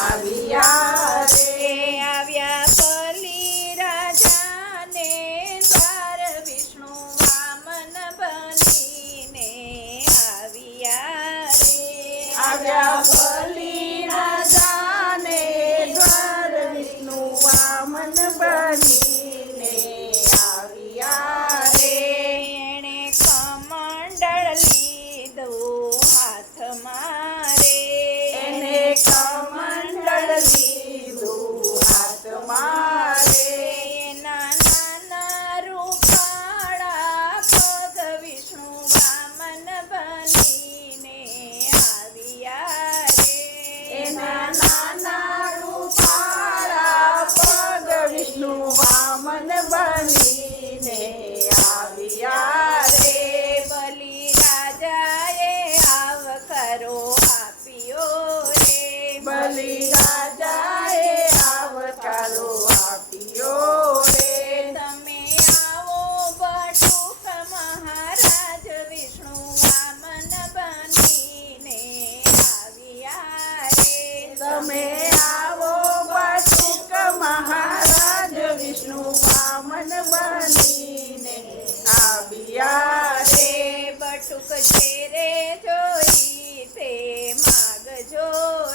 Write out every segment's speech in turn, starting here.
આવ્યા રે આવ્યા બલિ રાજાને દ્વાર વિષ્ણુ વામન બનીને આવ્યા રે આવ્યા બલિ રાજાને દ્વાર વિષ્ણુ વામન બનીને આવ્યા રે એણે કમંડળ લીધું હાથમાં રે એને કમંડળ લીધું હાથમાં રે એના નાના રૂપાળા પગ વિષ્ણુ વામન બનીને આવ્યા રે એના નાના રૂપાળા પગ વિષ્ણુ વામન બનીને આવ્યા રે બલિ રાજાએ આવકારો આપ્યો રે બલિ રાજાએ આવકારો આપ્યો રે તમે આવો બટુક મહારાજ વિષ્ણુ વામન બનીને આવ્યા રે તમે આવો બટુક મહારાજ વિષ્ણુ વામન બનીને આવ્યા રે બટુક છે રે જોઈ તે માગજો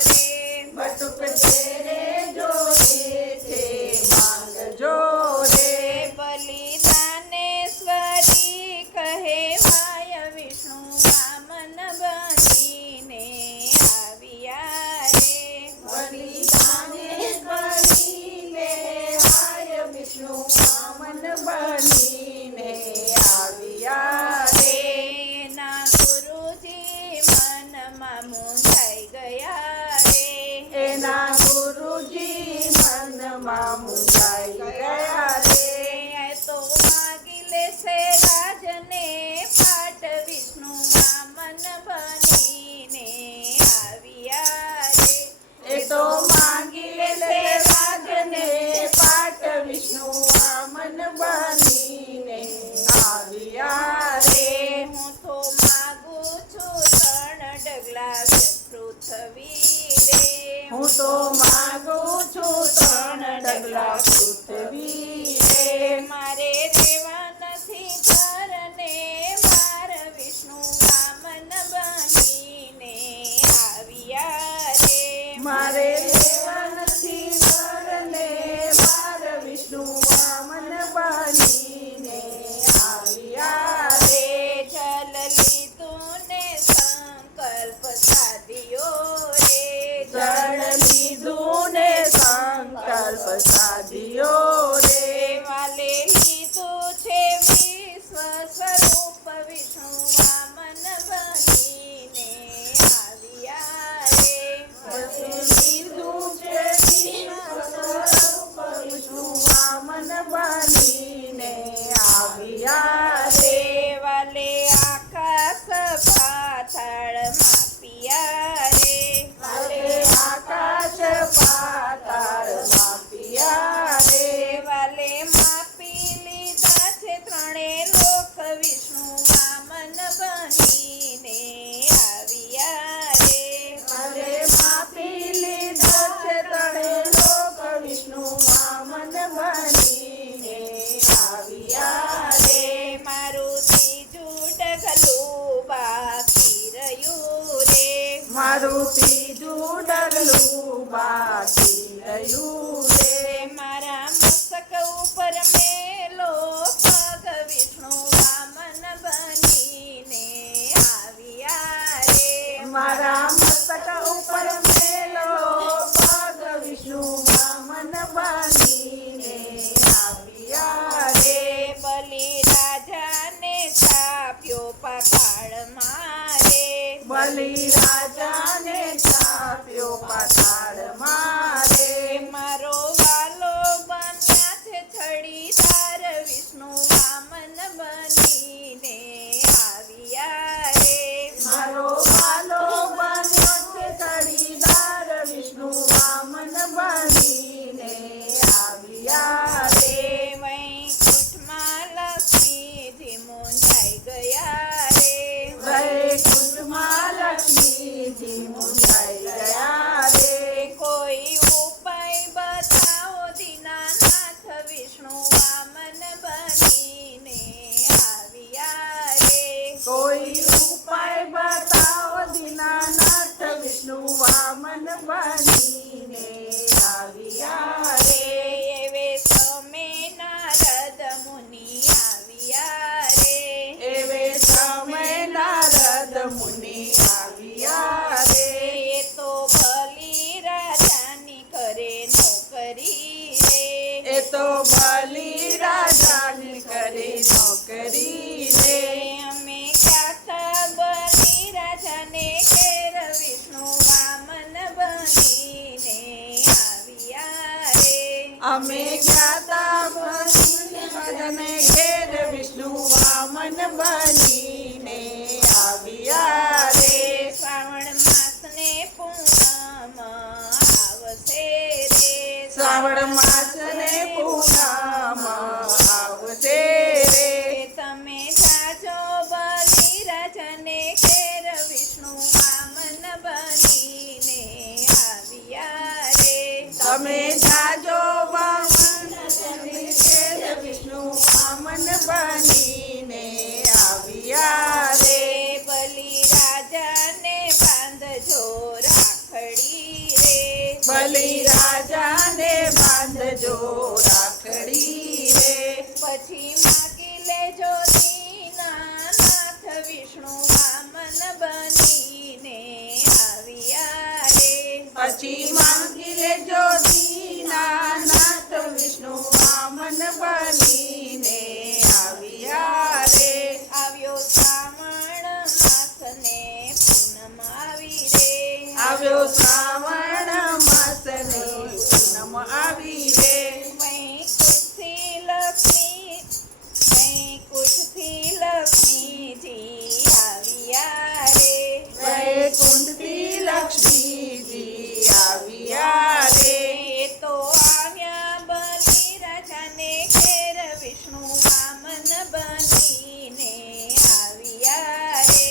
રે બટુક તેરે જોઈ છે માંગજો રે બલિદાનેશ્વરી કહેવાય વિષ્ણુ વામન બનીને આવ્યા રે બલિદાનેશ્વરીને હાય વિષ્ણુ વામન બનીને આવ્યા રે એના ગુરુજી મનમાં મૂંઝાઈ ગયા રે એના ગુરુજી મનમાં મૂંઝાઈ ગયા રે તો માગી લેશે રાજને પાટ વિષ્ણુ વામન બનીને આવ્યા રે એ તો માંગી લેશે રાજને પાટ વિષ્ણુ વામન બનીને આવ્યા રે હું તો માગું છું 3 ડગલા પૃથ્વી રે હું તો માગું છું 3 ડગલા પૃથ્વી રે મારે રેવા નથી ઘરને માર વિષ્ણુ વામન બનીને આવ્યા રે મારે લેવા નથી ઘરને માર વિષ્ણુ વામન બનીને આવ્યા રે જલ લીધું ને સંકલ્પ સાધ્યો રે જળ લીધું ને સંકલ્પ સાધ્યો રે વાલે લીધું છે વિશ્વ સ્વરૂપ વિષ્ણુ વામન બનીને આવ્યા રે લીધું છે સ્વરૂપ વિષ્ણુ વામન બનીને આવ્યા રે વાલે આકાશ પાતાળ માપ્યા રે વાલે આકાશ પાતાળ માપ્યા રે વાલે માપી લીધા છે 3 લોક વિષ્ણુ વામન બનીને આવ્યા રે વાલે માપી લીધા છે 3 લોક વિષ્ણુ વામન બનીને આવ્યા રે મારું ત્રીજું ડગલું બાકી રહ્યું રે મારું ત્રીજું ડગલું બાકી રહ્યું રે મારા મસ્તક ઉપર મેલો પગ વિષ્ણુ વામન બનીને આવ્યા રે મારા મસ્તક ઉપર મેલો પગ વિષ્ણુ વામન બનીને આવ્યા રે બલિ રાજાને છાપ્યો પાતાળમાં રે બલિ રાજાને છાપ્યો પાતાળમાં રે મારો વાલો બન્યા છે છડીદાર વિષ્ણુ વામન બનીને આવ્યા રે મારો વાલો બન્યો છે ચડીદાર વિષ્ણુ વામન બનીને આવ્યા રે વૈકુંઠમાં લક્ષ્મીજી મૂંઝાઈ ગયા રે વૈકુંઠમાં લક્ષ્મીજી મૂંઝાઈ ગયા રે કોઈ તો બલિ રાજાની કરે નોકરી રે. અમે ગયા તા બલિ રાજાને ઘેર વિષ્ણુ વામન બનીને આવ્યા રે. અમે ગયા તા બલિ રાજાને ઘેર વિષ્ણુ વામન બનીને આવ્યા રે. શ્રાવણ માસને પૂનમ આવશે રે. શ્રાવણ માસને પૂનમ આવશે રે. તમે જાજો બલિ રાજાને ઘેર વિષ્ણુ વામન બનીને આવ્યા રે. તમે જાજો વામન ઘેર વિષ્ણુ વામન બનીને આવ્યા રે. બલિ રાજાને બાંધજો રાખડી રે. બલિ રાજાને બાંધજો રાખડી રે. પછી માગી લેજો દીનાનાથ વિષ્ણુ વામન બનીને આવ્યા રે. પછી માંગી લેજો દીનાનાથ વિષ્ણુ વામન બનીને આવ્યા રે. આવ્યો શ્રાવણ માસને પૂનમ આવી રે. આવ્યો શ્રાવણ માસને પૂનમ આવી રે. વૈકુંઠથી લક્ષ્મીજી આવ્યા રે. વૈકુંઠથી લક્ષ્મીજી આવ્યા રે. એ તો આવ્યા બલિ રાજાને ઘેર વિષ્ણુ વામન બનીને આવ્યા રે.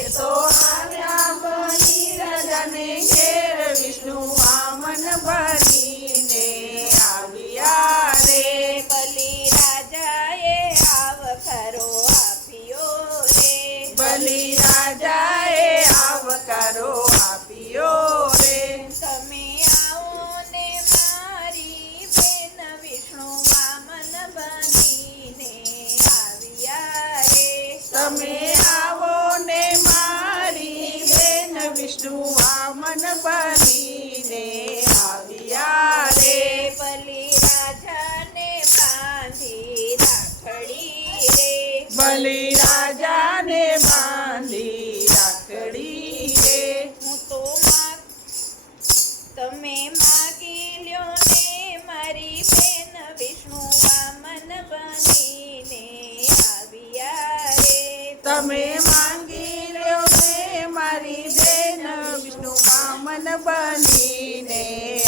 એ તો આવ્યા બલિ રાજાને ઘેર વિષ્ણુ વામન બનીને આવ્યા રે. બલિ રાજાએ આવકારો આપ્યો રે. બલિ રાજાએ આવકારો આપ્યો રે. તમે આવો ને મારી બેન વિષ્ણુ વામન બનીને આવ્યા રે. તમે આવો ને મારી બેન વિષ્ણુ વામન બનીને આવ્યા રે. બલિ રાજાને બાંધી રાખડી રે. બલિ રાજાને બાંધી રાખડી રે. હું તો તમે માગી લ્યો ને મારી બેન વિષ્ણુ વામન બનીને આવ્યા રે. તમે માંગી લ્યો ને મારી બેન વિષ્ણુ વામન બનીને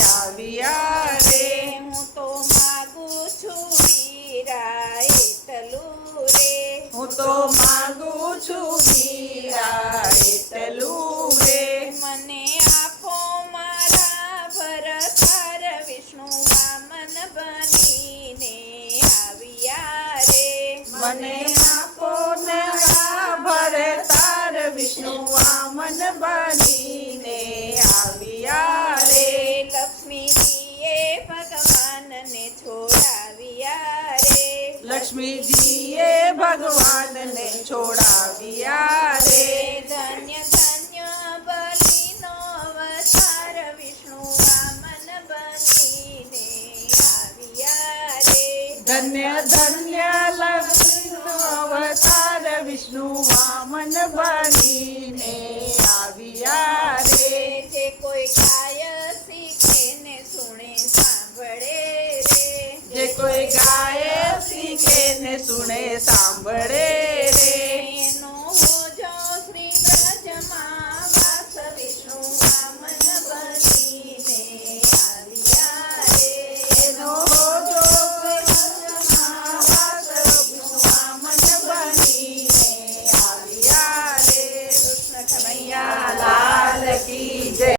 આવ્યા રે. હું તો માગું છું વીરા એટલું રે. હું તો માંગુ છું વીરા એટલું રે. મને આપો મારા ભરતાર વિષ્ણુ વામન બનીને આવ્યા રે. મને આપો ને ભરતાર વિષ્ણુ વામન બનીને આવ્યા રે. લક્ષ્મીજીએ ભગવાનને છોડાવ્યા રે. લક્ષ્મીજીએ ભગવાનને છોડાવ્યા રે. ધન્ય ધન્ય બલિનો અવતાર વિષ્ણુ વામન બનીને આવ્યા રે. ધન્ય ધન્ય લક્ષ્મીનો અવતાર વિષ્ણુ વામન બનીને આવ્યા રે. જે કોઈ ગાય શીખે ને સુણે સાંભળે રે. જે કોઈ ગાય શીખે ને સુણે સાંભળે